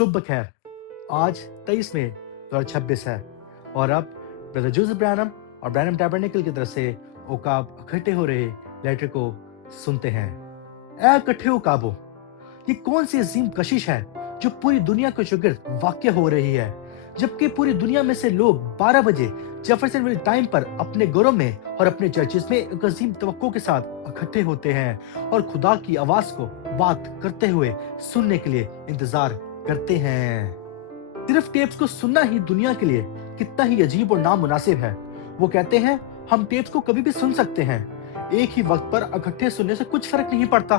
सुबह खैर। आज 23 मई 2026 है और अब ब्रदर जोसेफ ब्रैनम और ब्रैनम टैबरनेकल की तरफ से ओकाब इकट्ठे हो रहे लेटर को सुनते हैं। ऐ इकट्ठे ओकाबो, ये कौन सी अजीम कशिश है जो पूरी दुनिया के शागिर्द वाक़ हो रही है, जबकि पूरी दुनिया में से लोग 12 बजे जेफरसनविल टाइम पर अपने घरों में और अपने चर्चेस में एक अजीम तवक्को के साथ इकट्ठे होते हैं और खुदा की आवाज को बात करते हुए सुनने के लिए इंतजार करते हैं। सिर्फ टेप्स को सुनना ही दुनिया के लिए कितना ही अजीब और नामुनासिब है। वो कहते हैं हम टेप्स को कभी भी सुन सकते हैं, एक ही वक्त पर इकट्ठे सुनने से कुछ फर्क नहीं पड़ता।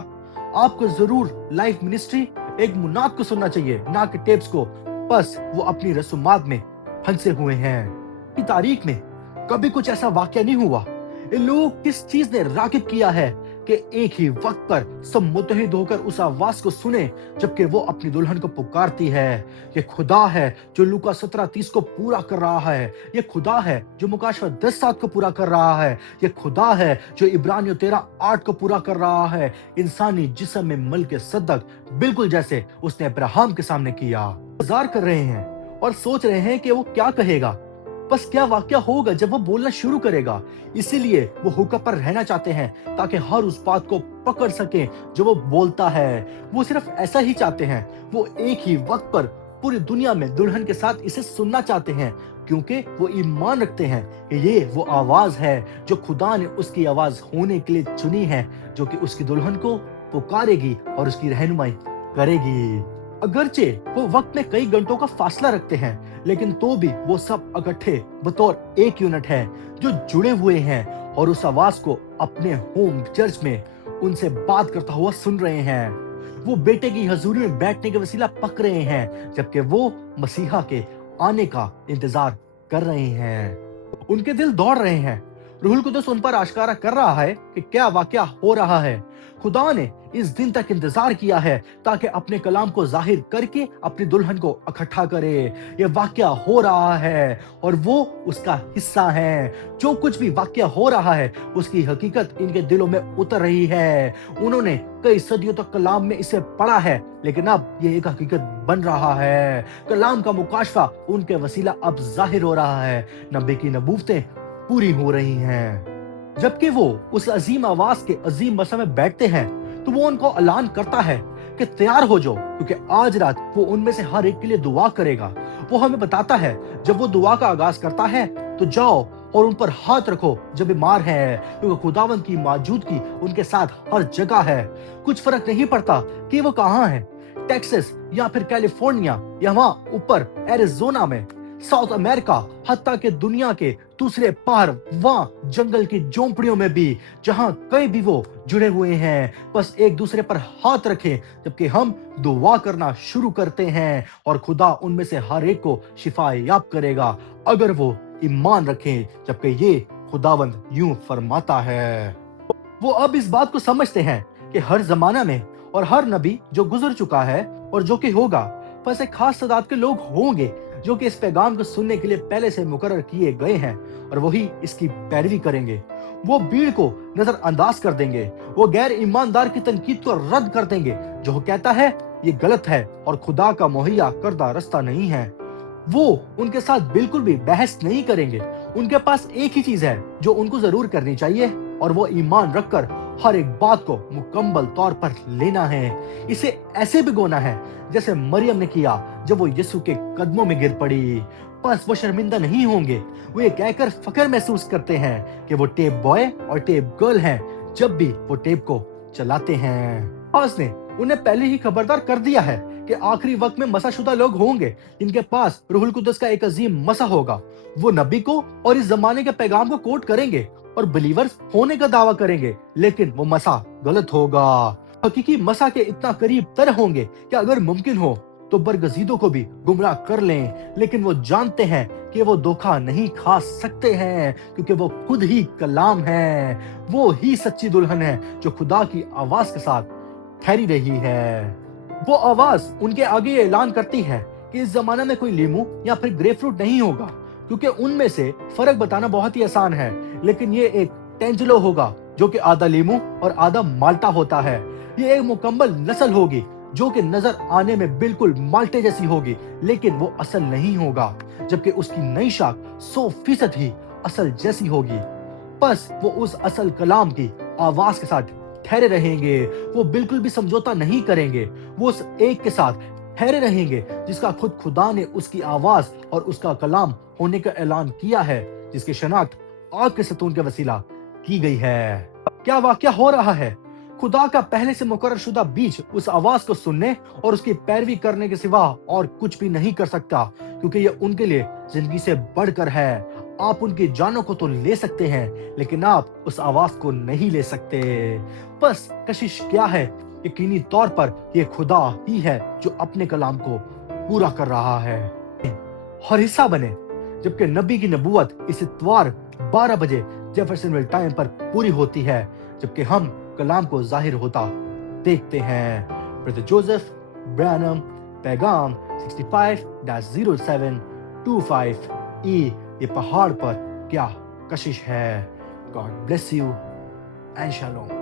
आपको जरूर लाइव मिनिस्ट्री एक मुनाद को सुनना चाहिए, ना कि टेप्स को। बस वो अपनी रसूमात में फंसे हुए हैं। की तारीख में कभी कुछ ऐसा वाकया नहीं हुआ। इन लोगों को किस चीज ने रागिब किया है कि एक ही वक्त पर सब मुत्तहिद होकर उस आवाज को सुने, जबकि वो अपनी दुल्हन को पुकारती है। ये खुदा है जो लूका 17:30 को पूरा कर रहा है। ये खुदा है जो मुकाशवा 10:7 को पूरा कर रहा है। ये खुदा है जो इब्रानियों 13:8 को पूरा कर रहा है, इंसानी जिस्म में मल्के सद्दक, बिल्कुल जैसे उसने अब्राहम के सामने किया। इंतजार कर रहे हैं और सोच रहे हैं कि वो क्या कहेगा, बस क्या वाकया होगा जब वो बोलना शुरू करेगा। इसीलिए वो हुक्म पर रहना चाहते हैं ताकि हर उस बात को पकड़ सके जो वो बोलता है। वो सिर्फ ऐसा ही चाहते हैं। वो एक ही वक्त पर पूरी दुनिया में दुल्हन के साथ इसे सुनना चाहते हैं, क्योंकि वो ईमान रखते हैं कि ये वो आवाज है जो खुदा ने उसकी आवाज होने के लिए चुनी है, जो कि उसकी दुल्हन को पुकारेगी और उसकी रहनुमाई करेगी। अगरचे वो वक्त में कई घंटों का फासला रखते हैं, लेकिन तो भी वो सब इकट्ठे बतौर एक यूनिट है जो जुड़े हुए हैं और उस आवाज को अपने होम चर्च में उनसे बात करता हुआ सुन रहे हैं। वो बेटे की हजूरी में बैठने के वसीला पक रहे हैं, जबकि वो मसीहा के आने का इंतजार कर रहे हैं। उनके दिल दौड़ रहे हैं। रूहुल कुदस उन पर आश्कारा कर रहा है कि क्या वाकया हो रहा है। खुदा ने इस दिन तक इंतजार किया है ताकि अपने कलाम को जाहिर करके अपनी दुल्हन को इकट्ठा करे। ये वाकया हो रहा है और वो उसका हिस्सा है। जो कुछ भी वाकया हो रहा है उसकी हकीकत इनके दिलों में उतर रही है। उन्होंने कई सदियों तक कलाम में इसे पढ़ा है, लेकिन अब ये एक हकीकत बन रहा है। कलाम का मुकाशफा उनके वसीला अब जाहिर हो रहा है। नबी की नबूवतें पूरी हो रही हैं। जबकि वो उस अजीम आवाज के अजीम मसा में बैठते हैं, तो वो उनको ऐलान करता है कि तैयार हो जाओ, क्योंकि आज रात वो उनमें से हर एक के लिए दुआ करेगा। वो हमें बताता है जब वो दुआ का आगाज करता है तो जाओ और उन पर हाथ रखो जो बीमार है, क्योंकि खुदावंद की मौजूदगी उनके साथ हर जगह है। कुछ फर्क नहीं पड़ता कि वो कहाँ है, टेक्सास या फिर कैलिफोर्निया या वहाँ ऊपर एरिजोना में, साउथ अमेरिका, हत्ता के दुनिया के दूसरे पार वहाँ जंगल की झोंपड़ियों में भी, जहाँ कहीं भी वो जुड़े हुए हैं। बस एक दूसरे पर हाथ रखें जबकि हम दुआ करना शुरू करते हैं और खुदा उनमें से हर एक को शिफा याब करेगा अगर वो ईमान रखें, जबकि ये खुदावंद यूं फरमाता है। वो अब इस बात को समझते हैं कि हर जमाना में और हर नबी जो गुजर चुका है और जो कि होगा, बस एक खास तादाद के लोग होंगे जो कि इस पैगाम को सुनने के लिए पहले से मुकर्रर किए गए हैं और वही इसकी पैरवी करेंगे। वो भीड़ को नजरअंदाज कर देंगे। वो गैर ईमानदार की तनकीद को रद्द कर देंगे जो कहता है ये गलत है और खुदा का मुहैया करदा रास्ता नहीं है। वो उनके साथ बिल्कुल भी बहस नहीं करेंगे। उनके पास एक ही चीज है जो उनको जरूर करनी चाहिए, और वो ईमान रखकर हर एक बात को मुकम्मल तौर पर लेना है। इसे ऐसे भिगोना है जैसे मरियम ने किया जब वो यीशु के कदमों में गिर पड़ी। बस वो शर्मिंदा नहीं होंगे। वो ये कहकर फख्र महसूस करते हैं कि वो टेप बॉय और टेप गर्ल हैं जब भी वो टेप को चलाते हैं। पास ने उन्हें पहले ही खबरदार कर दिया है कि आखिरी वक्त में मसाशुदा लोग होंगे। इनके पास रूहुल कुदस का एक अजीम मसा होगा। वो नबी को और इस जमाने के पैगाम को कोट करेंगे और बिलीवर्स होने का दावा करेंगे, लेकिन वो मसा गलत होगा। हकीकी मसा के इतना करीब तर होंगे कि अगर मुमकिन हो तो बरगजीदों को भी गुमराह कर लें, लेकिन वो जानते हैं कि वो धोखा नहीं खा सकते हैं, क्योंकि वो खुद ही कलाम है। वो ही सच्ची दुल्हन है जो खुदा की आवाज के साथ ठहरी रही है। वो आवाज उनके आगे ऐलान करती है कि इस जमाने में कोई लीमू या फिर ग्रेपफ्रूट नहीं होगा, क्योंकि उनमें से फर्क बताना बहुत ही आसान है, लेकिन ये एक टेंजलो होगा जो कि आधा लीमू और आधा माल्टा होता है। ये एक मुकम्मल नस्ल होगी जो कि नजर आने में बिल्कुल माल्टे जैसी होगी, लेकिन वो असल नहीं होगा, जबकि उसकी नई शाख 100% ही असल जैसी होगी। बस वो उस असल कलाम की आवाज के साथ ठहरे रहेंगे, वो बिल्कुल भी समझौता नहीं करेंगे, वो उस एक के साथ ठहरे रहेंगे जिसका खुद खुदा ने उसकी आवाज और उसका कलाम होने का ऐलान किया है, जिसकी शनाख्त आग के सतून के वसीला की गई है। क्या वाकया हो रहा है? खुदा का पहले से मुकर्रर शुदा बीज उस आवाज को सुनने और उसकी पैरवी करने के सिवा और कुछ भी नहीं कर सकता, क्योंकि ये उनके लिए जिंदगी से बढ़कर है। आप उनकी जानों को तो ले सकते हैं, लेकिन आप उस आवाज को नहीं ले सकते। बस कशिश क्या है, यकीनी तौर पर ये खुदा ही है जो अपने कलाम को पूरा कर रहा है। और हिस्सा बने जबकि नबी की नबूवत इस इतवार 12 बजे जेफरसनविल टाइम पर पूरी होती है, जबकि हम कलाम को जाहिर होता देखते हैं। ब्रदर जोसेफ ब्रैनम, पैगाम 65-0725 ये पहाड़ पर क्या कशिश है। God bless you and shalom.